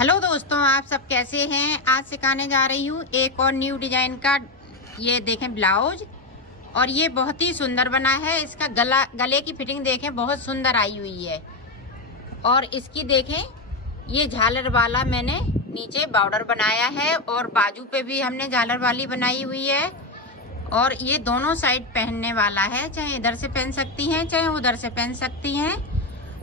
Hello दोस्तों, आप सब कैसे हैं। आज सिखाने जा रही हूँ एक और न्यू डिजाइन का। ये देखें ब्लाउज, और ये बहुत ही सुंदर बना है। इसका गले की फिटिंग देखें, बहुत सुंदर आई हुई है। और इसकी देखें, ये झालर वाला मैंने नीचे बॉर्डर बनाया है और बाजू पे भी हमने झालर वाली बनाई हुई है। और ये दोनों साइड पहनने वाला है, चाहे इधर से पहन सकती हैं चाहे उधर से पहन सकती हैं।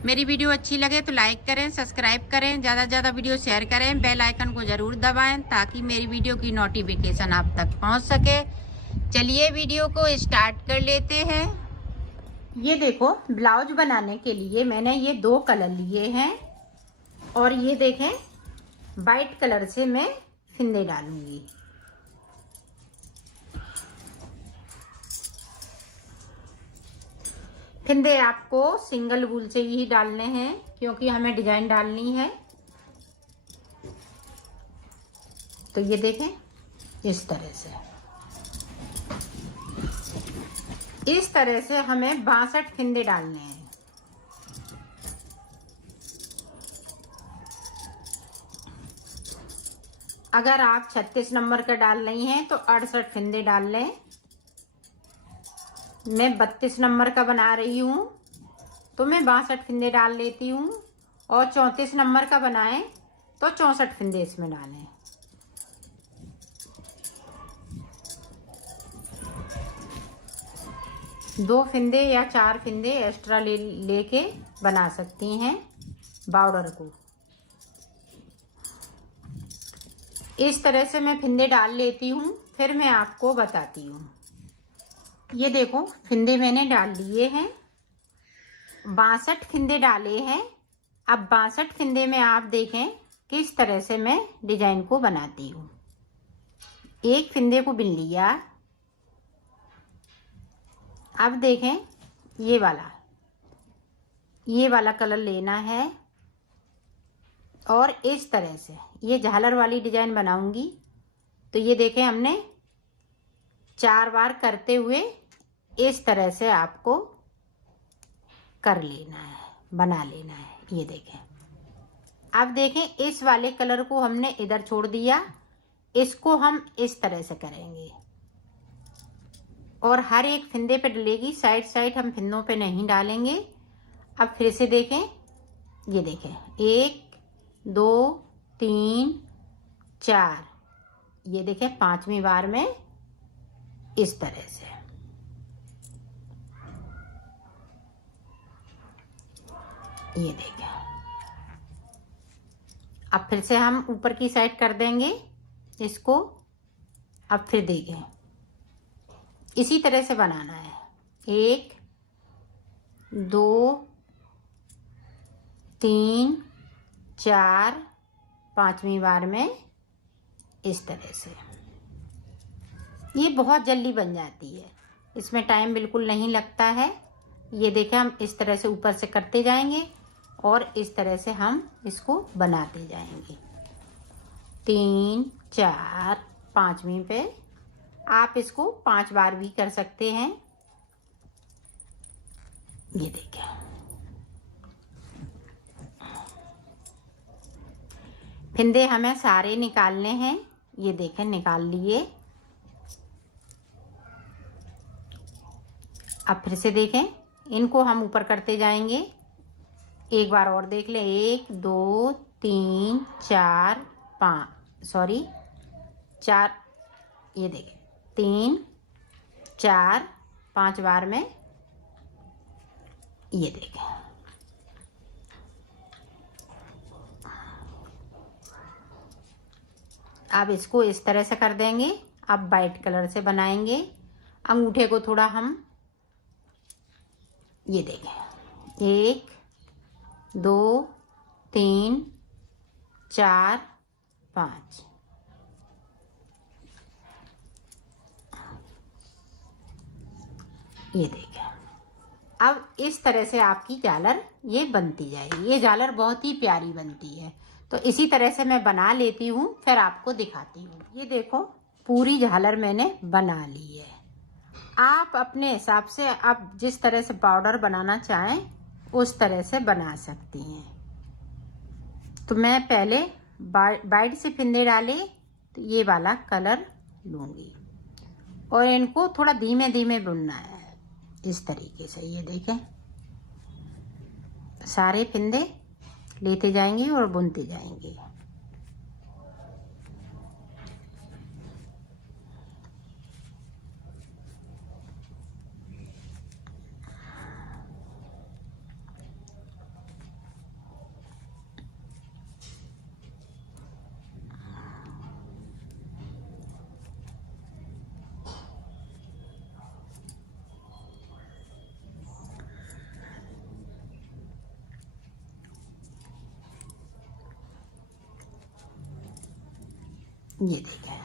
मेरी वीडियो अच्छी लगे तो लाइक करें, सब्सक्राइब करें, ज़्यादा से ज़्यादा वीडियो शेयर करें, बेल आइकन को ज़रूर दबाएं ताकि मेरी वीडियो की नोटिफिकेशन आप तक पहुंच सके। चलिए वीडियो को स्टार्ट कर लेते हैं। ये देखो, ब्लाउज बनाने के लिए मैंने ये 2 कलर लिए हैं और ये देखें वाइट कलर से मैं फिंदे डालूंगी। फिंदे आपको सिंगल वूल से ही डालने हैं क्योंकि हमें डिजाइन डालनी है। तो ये देखें, इस तरह से हमें 62 फिंदे डालने हैं। अगर आप 36 नंबर का डाल रही हैं तो 68 फिंदे डाल लें। मैं 32 नंबर का बना रही हूँ तो मैं 62 फिंदे डाल लेती हूँ, और 34 नंबर का बनाएं तो 64 फिंदे इसमें डालें। दो फिंदे या 4 फिंदे एक्स्ट्रा लेके बना सकती हैं बॉर्डर को। इस तरह से मैं फिंदे डाल लेती हूँ, फिर मैं आपको बताती हूँ। ये देखो, फिंदे मैंने डाल लिए हैं, 62 फिंदे डाले हैं। अब 62 फिंदे में आप देखें किस तरह से मैं डिजाइन को बनाती हूँ। एक फिंदे को बिन लिया। अब देखें, ये वाला कलर लेना है और इस तरह से ये झालर वाली डिजाइन बनाऊंगी। तो ये देखें, हमने 4 बार करते हुए इस तरह से आपको कर लेना है, बना लेना है। ये देखें, अब देखें इस वाले कलर को हमने इधर छोड़ दिया, इसको हम इस तरह से करेंगे और हर एक फिंदे पे डलेगी। साइड हम फिंदों पे नहीं डालेंगे। अब फिर से देखें, ये देखें 1 2 3 4, ये देखें 5वीं बार में इस तरह से। ये देखें, अब फिर से हम ऊपर की साइड कर देंगे इसको। अब फिर देखें, इसी तरह से बनाना है। 1 2 3 4, 5वीं बार में इस तरह से। ये बहुत जल्दी बन जाती है, इसमें टाइम बिल्कुल नहीं लगता है। ये देखें, हम इस तरह से ऊपर से करते जाएंगे और इस तरह से हम इसको बनाते जाएंगे। 3 4, 5वीं पे आप इसको 5 बार भी कर सकते हैं। ये देखें, फिंदे हमें सारे निकालने हैं। ये देखें, निकाल लिए। अब फिर से देखें, इनको हम ऊपर करते जाएंगे। एक बार और देख ले, 1 2 3 4 5, 4, ये देखें 3 4 5 बार में। ये देखें, अब इसको इस तरह से कर देंगे। अब वाइट कलर से बनाएंगे। अंगूठे को थोड़ा हम, ये देखें 1 2 3 4 5, ये देखें। अब इस तरह से आपकी झालर ये बनती जाएगी। ये झालर बहुत ही प्यारी बनती है। तो इसी तरह से मैं बना लेती हूँ, फिर आपको दिखाती हूँ। ये देखो, पूरी झालर मैंने बना ली है। आप अपने हिसाब से आप जिस तरह से पाउडर बनाना चाहें उस तरह से बना सकती हैं। तो मैं पहले वाइट से फिंदे डाले तो ये वाला कलर लूँगी और इनको थोड़ा धीमे धीमे बुनना है इस तरीके से। ये देखें, सारे फिंदे लेते जाएंगे और बुनते जाएंगे। ये देखें,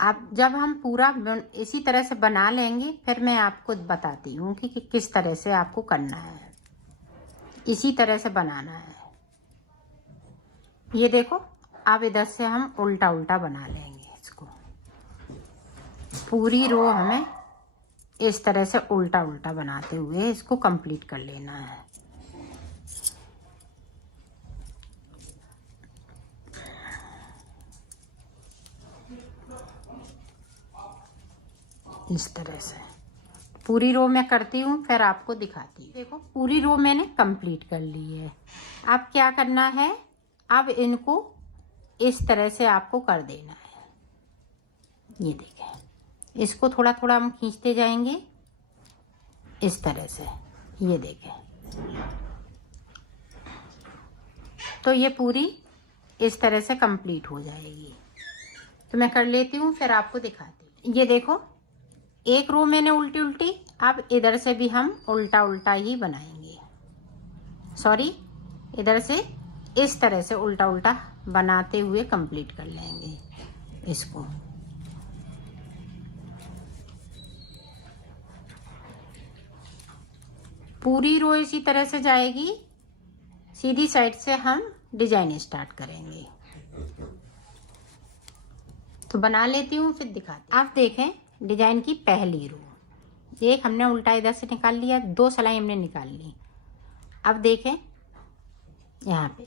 अब जब हम पूरा इसी तरह से बना लेंगे फिर मैं आपको बताती हूँ कि किस तरह से आपको करना है। इसी तरह से बनाना है। ये देखो, अब इधर से हम उल्टा उल्टा बना लेंगे इसको। पूरी रो हमें इस तरह से उल्टा उल्टा बनाते हुए इसको कंप्लीट कर लेना है। इस तरह से पूरी रो मैं करती हूँ, फिर आपको दिखाती हूँ। देखो, पूरी रो मैंने कंप्लीट कर ली है। अब क्या करना है, अब इनको इस तरह से आपको कर देना है। ये देखें, इसको थोड़ा थोड़ा हम खींचते जाएंगे इस तरह से। ये देखें, तो ये पूरी इस तरह से कंप्लीट हो जाएगी। तो मैं कर लेती हूँ, फिर आपको दिखाती हूँ। ये देखो, एक रो मैंने उल्टी उल्टी, अब इधर से भी हम उल्टा उल्टा ही बनाएंगे। सॉरी, इधर से इस तरह से उल्टा उल्टा बनाते हुए कंप्लीट कर लेंगे इसको। पूरी रो इसी तरह से जाएगी। सीधी साइड से हम डिजाइन स्टार्ट करेंगे। तो बना लेती हूँ, फिर दिखाती हूँ। आप देखें, डिजाइन की पहली रो एक हमने उल्टा इधर से निकाल लिया, 2 सिलाई हमने निकाल ली। अब देखें, यहाँ पे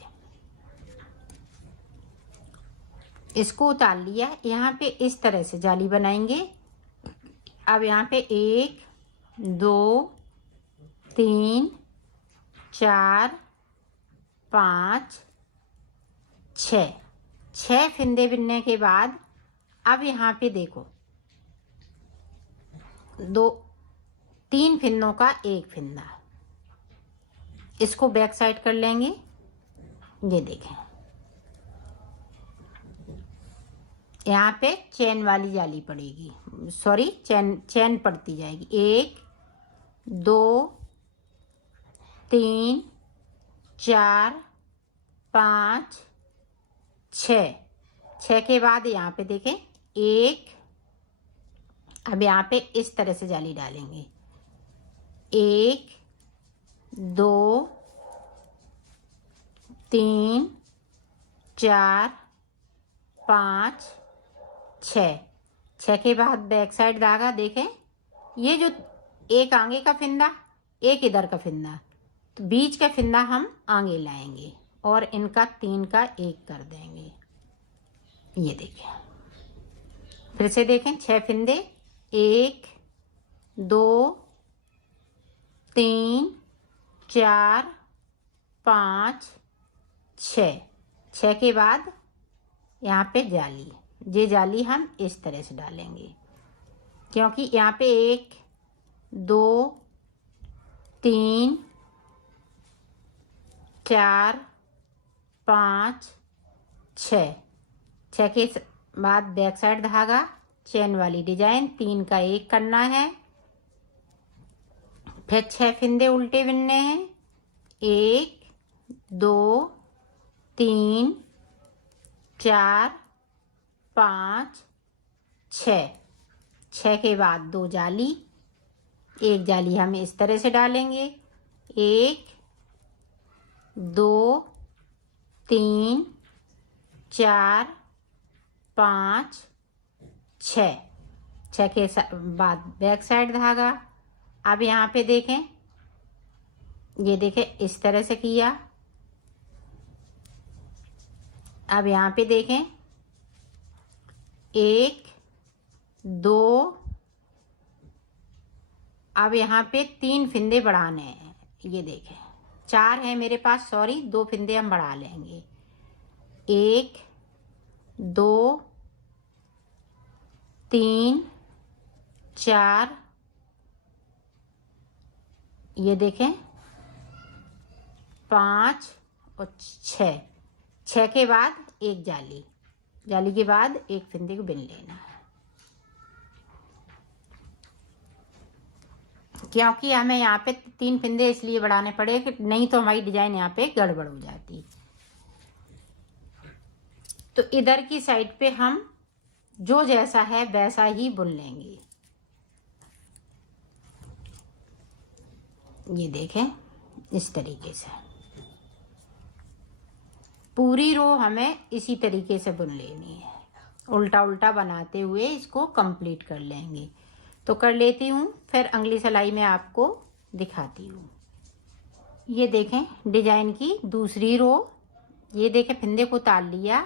इसको उतार लिया। यहाँ पे इस तरह से जाली बनाएंगे। अब यहाँ पे 1 2 3 4 5 6 फिंदे बिनने के बाद अब यहाँ पे देखो, 3 फिंदों का एक फिंदा, इसको बैक साइड कर लेंगे। ये देखें, यहाँ पे चैन वाली जाली पड़ेगी, सॉरी चैन पड़ती जाएगी। 1 2 3 4 5 6 के बाद यहाँ पे देखें 1। अब यहाँ पे इस तरह से जाली डालेंगे। 1 2 3 4 5 6 के बाद बैक साइड धागा देखें। ये जो एक आगे का फिंदा, एक इधर का फिंदा, तो बीच का फिंदा हम आगे लाएंगे और इनका 3 का 1 कर देंगे। ये देखें, फिर से देखें, 6 फिंदे, 1 2 3 4 5 6 के बाद यहाँ पे जाली, ये जाली हम इस तरह से डालेंगे, क्योंकि यहाँ पे 1 2 3 4 5 6 के बाद बैक साइड धागा, चैन वाली डिजाइन, 3 का 1 करना है। फिर 6 फिंदे उल्टे बिनने हैं। 1 2 3 4 5 6 के बाद 2 जाली, एक जाली हम इस तरह से डालेंगे। 1 2 3 4 5 6 के बाद बैक साइड धागा। अब यहाँ पे देखें, ये देखें इस तरह से किया, अब यहाँ पे देखें 1 2, अब यहाँ पे 3 फिंदे बढ़ाने हैं। ये देखें 4 है मेरे पास, सॉरी 2 फिंदे हम बढ़ा लेंगे। 1 2 3 4, ये देखें 5 और 6 के बाद एक जाली के बाद एक फिंदे को बिन लेना है, क्योंकि हमें यहाँ पे 3 फिंदे इसलिए बढ़ाने पड़े कि नहीं तो हमारी डिजाइन यहाँ पे गड़बड़ हो जाती। तो इधर की साइड पे हम जो जैसा है वैसा ही बुन लेंगे। ये देखें इस तरीके से पूरी रो हमें इसी तरीके से बुन लेनी है, उल्टा उल्टा बनाते हुए इसको कंप्लीट कर लेंगे। तो कर लेती हूँ, फिर अगली सिलाई में आपको दिखाती हूँ। ये देखें डिजाइन की दूसरी रो, ये देखें फिंदे को उतार लिया।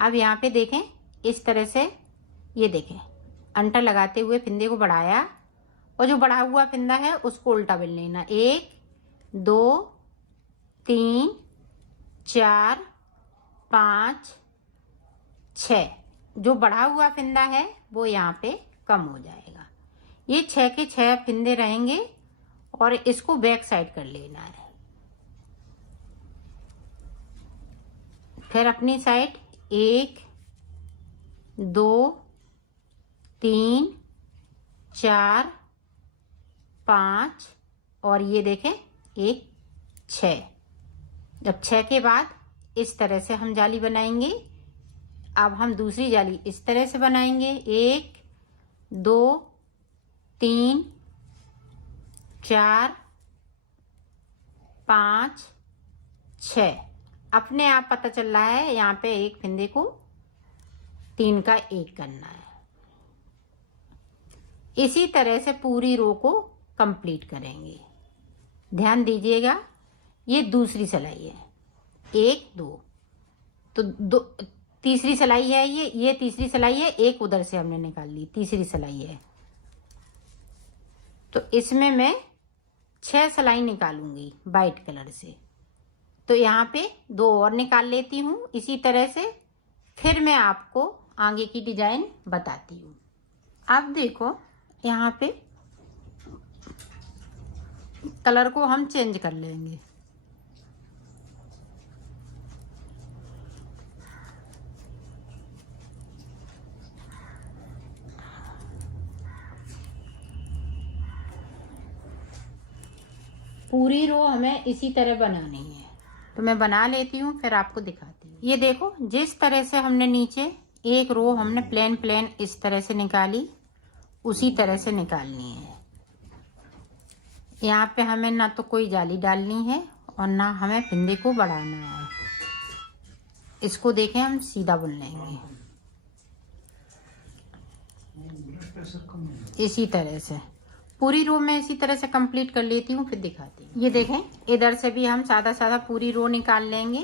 अब यहाँ पे देखें इस तरह से, ये देखें अंटर लगाते हुए फिंदे को बढ़ाया और जो बढ़ा हुआ फिंदा है उसको उल्टा बिन लेना। 1 2 3 4 5 6, जो बढ़ा हुआ फिंदा है वो यहाँ पे कम हो जाएगा। ये 6 के 6 फिंदे रहेंगे और इसको बैक साइड कर लेना है। फिर अपनी साइड 1 2 3 4 5 और ये देखें 1 6। जब 6 के बाद इस तरह से हम जाली बनाएंगे। अब हम दूसरी जाली इस तरह से बनाएंगे। 1 2 3 4 5 6। अपने आप पता चल रहा है यहाँ पे एक फिंदे को 3 का 1 करना है। इसी तरह से पूरी रो को कंप्लीट करेंगे। ध्यान दीजिएगा, ये दूसरी सिलाई है 1 2, तो 2 तीसरी सिलाई है, ये तीसरी सिलाई है, एक उधर से हमने निकाल ली, तीसरी सिलाई है। तो इसमें मैं 6 सिलाई निकालूंगी वाइट कलर से। तो यहाँ पे 2 और निकाल लेती हूँ। इसी तरह से फिर मैं आपको आगे की डिजाइन बताती हूँ। अब देखो यहाँ पे कलर को हम चेंज कर लेंगे। पूरी रो हमें इसी तरह बनानी है, तो मैं बना लेती हूँ फिर आपको दिखाती हूँ। ये देखो जिस तरह से हमने नीचे एक रो हमने प्लेन इस तरह से निकाली, उसी तरह से निकालनी है। यहाँ पे हमें ना तो कोई जाली डालनी है और ना हमें फिंदे को बढ़ाना है। इसको देखें हम सीधा बुन लेंगे इसी तरह से। पूरी रो में इसी तरह से कंप्लीट कर लेती हूँ फिर दिखाती हूँ। ये देखें इधर से भी हम सादा पूरी रो निकाल लेंगे,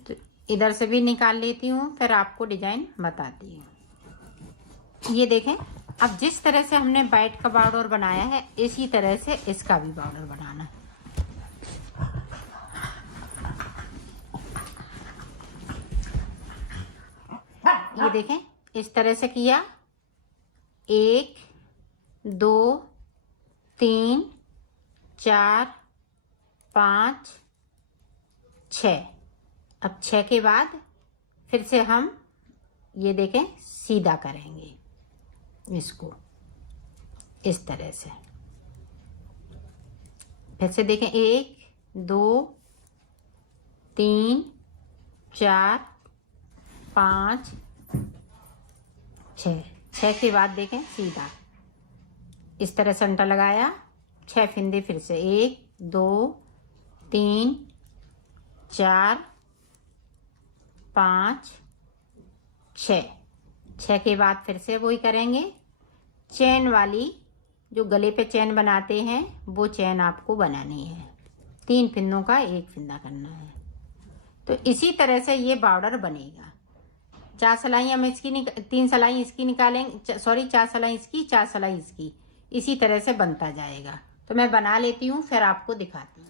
तो इधर से भी निकाल लेती हूँ फिर आपको डिजाइन बताती हूँ। ये देखें अब जिस तरह से हमने वाइट का बॉर्डर बनाया है इसी तरह से इसका भी बॉर्डर बनाना है। ये देखें इस तरह से किया, 1 2 3 4 5 6। अब 6 के बाद फिर से हम ये देखें सीधा करेंगे इसको इस तरह से। फिर से देखें 1 2 3 4 5 6 के बाद देखें सीधा इस तरह से अंटा लगाया, 6 फिंदे फिर से 1 2 3 4 5 6 के बाद फिर से वही करेंगे। चैन वाली जो गले पे चैन बनाते हैं वो चैन आपको बनानी है। 3 फिंदों का 1 फिंदा करना है। तो इसी तरह से ये बॉर्डर बनेगा। 4 सिलाई हम इसकी 3 सिलाई इसकी निकालेंगे, सॉरी 4 सिलाई इसकी, 4 सिलाई इसकी, इसी तरह से बनता जाएगा। तो मैं बना लेती हूँ, फिर आपको दिखाती हूँ।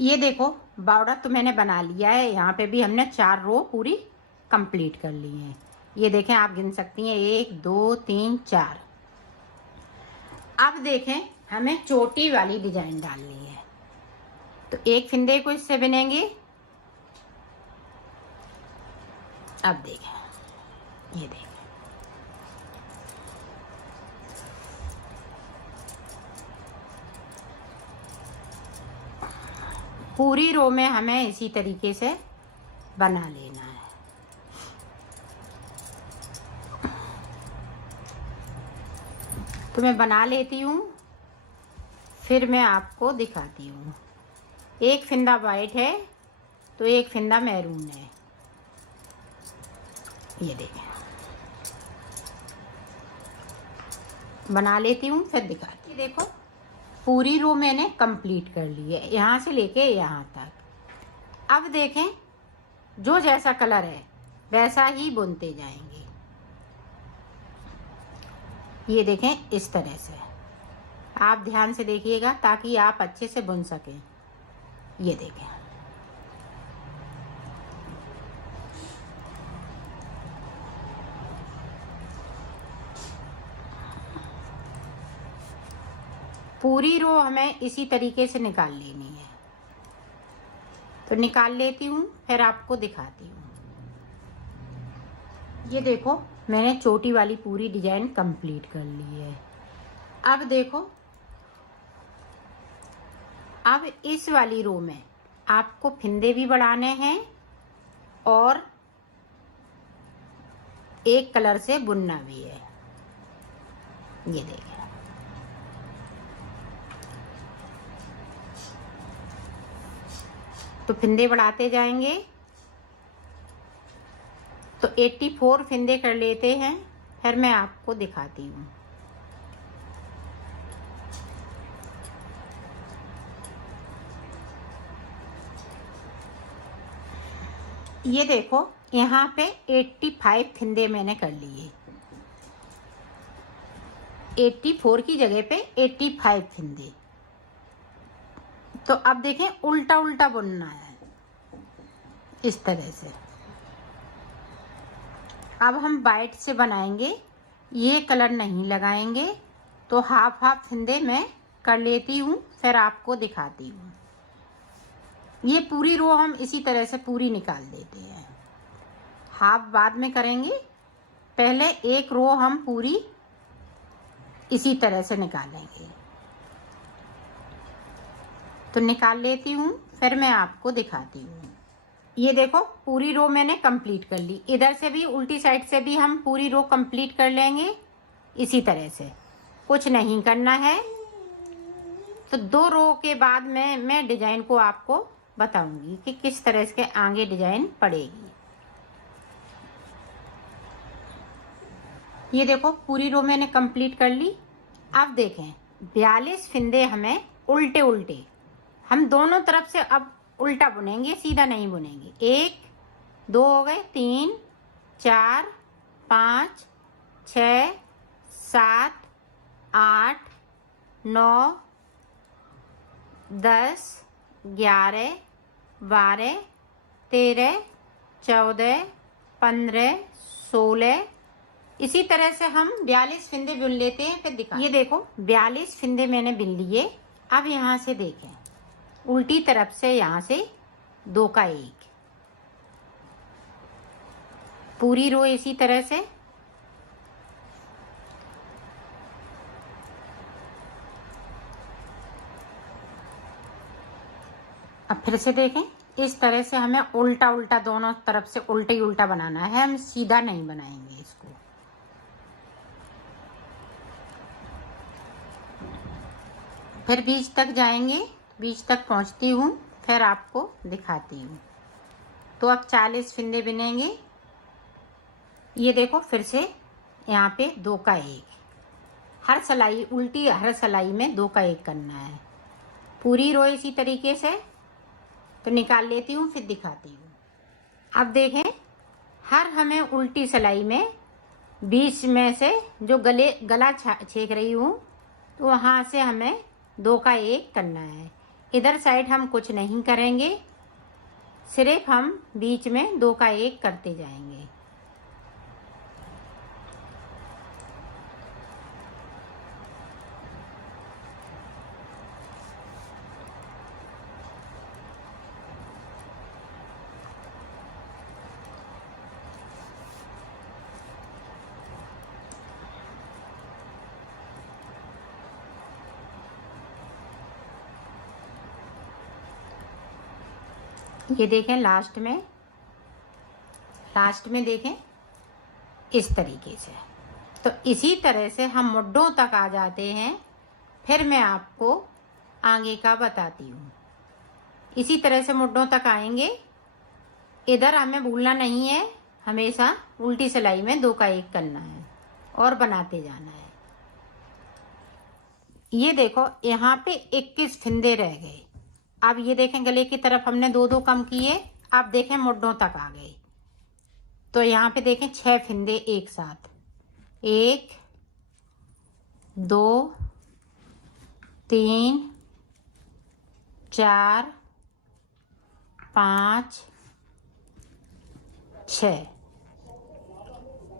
ये देखो बॉर्डर तो मैंने बना लिया है। यहाँ पे भी हमने 4 रो पूरी कंप्लीट कर ली हैं। ये देखें, आप गिन सकती हैं 1 2 3 4। अब देखें हमें चोटी वाली डिजाइन डालनी है, तो एक फिंदे को इससे बिनेंगे। अब देखें, ये देखें, पूरी रो में हमें इसी तरीके से बना लेना है। तो मैं बना लेती हूँ, फिर मैं आपको दिखाती हूँ। एक फिंदा वाइट है तो एक फिंदा मैरून है। ये देखें, बना लेती हूँ फिर दिखाती हूँ। देखो पूरी रो मैंने कंप्लीट कर ली है, यहाँ से लेके यहाँ तक। अब देखें, जो जैसा कलर है वैसा ही बुनते जाएंगे। ये देखें, इस तरह से आप ध्यान से देखिएगा ताकि आप अच्छे से बुन सकें। ये देखें, पूरी रो हमें इसी तरीके से निकाल लेनी है। तो निकाल लेती हूँ, फिर आपको दिखाती हूँ। ये देखो, मैंने चोटी वाली पूरी डिजाइन कंप्लीट कर ली है। अब देखो, अब इस वाली रो में आपको फिंदे भी बढ़ाने हैं और एक कलर से बुनना भी है। ये देखिए, तो फिंदे बढ़ाते जाएंगे। तो 84 फिंदे कर लेते हैं, फिर मैं आपको दिखाती हूँ। ये देखो, यहाँ पे 85 फिंदे मैंने कर लिए। 84 की जगह पे 85 फिंदे। तो अब देखें, उल्टा उल्टा बुनना है इस तरह से। अब हम वाइट से बनाएंगे, ये कलर नहीं लगाएंगे। तो हाफ हाफ फिंदे मैं कर लेती हूँ, फिर आपको दिखाती हूँ। ये पूरी रो हम इसी तरह से पूरी निकाल देते हैं। हाफ बाद में करेंगे, पहले एक रो हम पूरी इसी तरह से निकालेंगे। तो निकाल लेती हूँ, फिर मैं आपको दिखाती हूँ। ये देखो, पूरी रो मैंने कंप्लीट कर ली। इधर से भी, उल्टी साइड से भी हम पूरी रो कंप्लीट कर लेंगे इसी तरह से। कुछ नहीं करना है। तो 2 रो के बाद में मैं डिजाइन को आपको बताऊंगी कि किस तरह से आगे डिजाइन पड़ेगी। ये देखो, पूरी रो मैंने कंप्लीट कर ली। अब देखें, 42 फिंदे हमें उल्टे उल्टे, हम दोनों तरफ से अब उल्टा बुनेंगे, सीधा नहीं बुनेंगे। 1 2 हो गए, 3 4 5 6 7 8 9 10 11 12 13 14 15 16। इसी तरह से हम 42 फिंदे बुन लेते हैं, फिर दिखा। ये देखो, 42 फिंदे मैंने बुन लिए। अब यहाँ से देखें, उल्टी तरफ से यहाँ से 2 का 1, पूरी रो इसी तरह से। अब फिर से देखें, इस तरह से हमें उल्टा उल्टा दोनों तरफ से उल्टा ही उल्टा बनाना है, हम सीधा नहीं बनाएंगे इसको। फिर बीच तक जाएंगे, बीच तक पहुंचती हूँ, फिर आपको दिखाती हूँ। तो अब 40 फिंदे बिनेंगे। ये देखो, फिर से यहाँ पे 2 का 1, हर सिलाई उल्टी, हर सिलाई में 2 का 1 करना है। पूरी रो इसी तरीके से। तो निकाल लेती हूँ, फिर दिखाती हूँ। अब देखें, हर हमें उल्टी सिलाई में बीच में से जो गला छेक रही हूँ, तो वहाँ से हमें 2 का 1 करना है। इधर साइड हम कुछ नहीं करेंगे, सिर्फ हम बीच में 2 का 1 करते जाएंगे। ये देखें, लास्ट में देखें इस तरीके से। तो इसी तरह से हम मुड्ढों तक आ जाते हैं, फिर मैं आपको आगे का बताती हूँ। इसी तरह से मुड्ढों तक आएंगे। इधर हमें भूलना नहीं है, हमेशा उल्टी सिलाई में 2 का 1 करना है और बनाते जाना है। ये देखो, यहाँ पे 21 फिंदे रह गए। अब ये देखें, गले की तरफ हमने 2-2 कम किए। अब देखें मुड्ढों तक आ गए, तो यहाँ पे देखें 6 फिंदे एक साथ। 1 2 3 4 5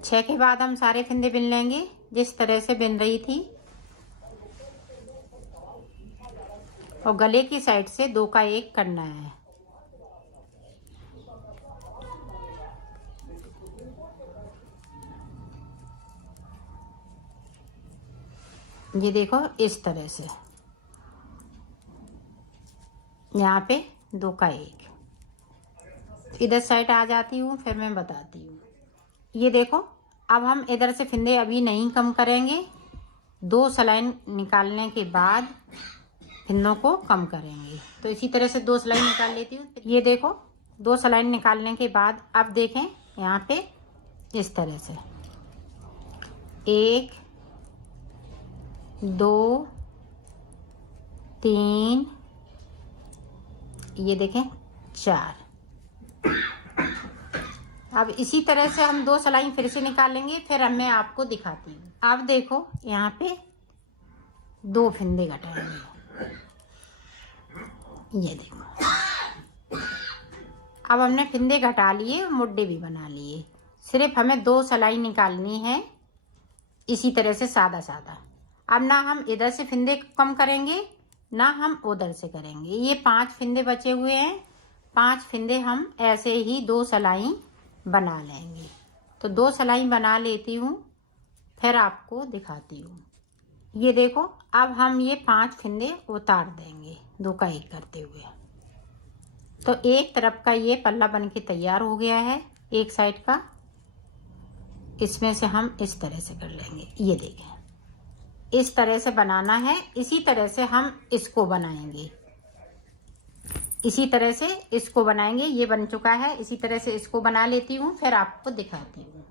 6 के बाद हम सारे फिंदे बिन लेंगे जिस तरह से बिन रही थी, और गले की साइड से 2 का 1 करना है। ये देखो, इस तरह से यहाँ पे 2 का 1। इधर साइड आ जाती हूँ, फिर मैं बताती हूँ। ये देखो, अब हम इधर से फिंदे अभी नहीं कम करेंगे, 2 सलाइन निकालने के बाद फिंदों को कम करेंगे। तो इसी तरह से 2 सलाइन निकाल लेती हूँ। ये देखो, 2 सलाइन निकालने के बाद अब देखें यहाँ पे इस तरह से 1 2 3, ये देखें 4। अब इसी तरह से हम 2 सलाई फिर से निकालेंगे, फिर मैं आपको दिखाती हूँ। अब देखो, यहाँ पे 2 फिंदे घटाएंगे। ये देखो, अब हमने फिंदे घटा लिए, मुड्ढे भी बना लिए। सिर्फ हमें 2 सलाई निकालनी है, इसी तरह से सादा सादा। अब ना हम इधर से फिंदे कम करेंगे, ना हम उधर से करेंगे। ये 5 फिंदे बचे हुए हैं, 5 फिंदे हम ऐसे ही 2 सलाई बना लेंगे। तो 2 सलाई बना लेती हूँ, फिर आपको दिखाती हूँ। ये देखो, अब हम ये 5 फिंदे उतार देंगे 2 का 1 करते हुए। तो एक तरफ का ये पल्ला बन के तैयार हो गया है, एक साइड का। इसमें से हम इस तरह से कर लेंगे। ये देखें, इस तरह से बनाना है। इसी तरह से हम इसको बनाएंगे, इसी तरह से इसको बनाएंगे। ये बन चुका है, इसी तरह से इसको बना लेती हूँ, फिर आपको दिखाती हूँ।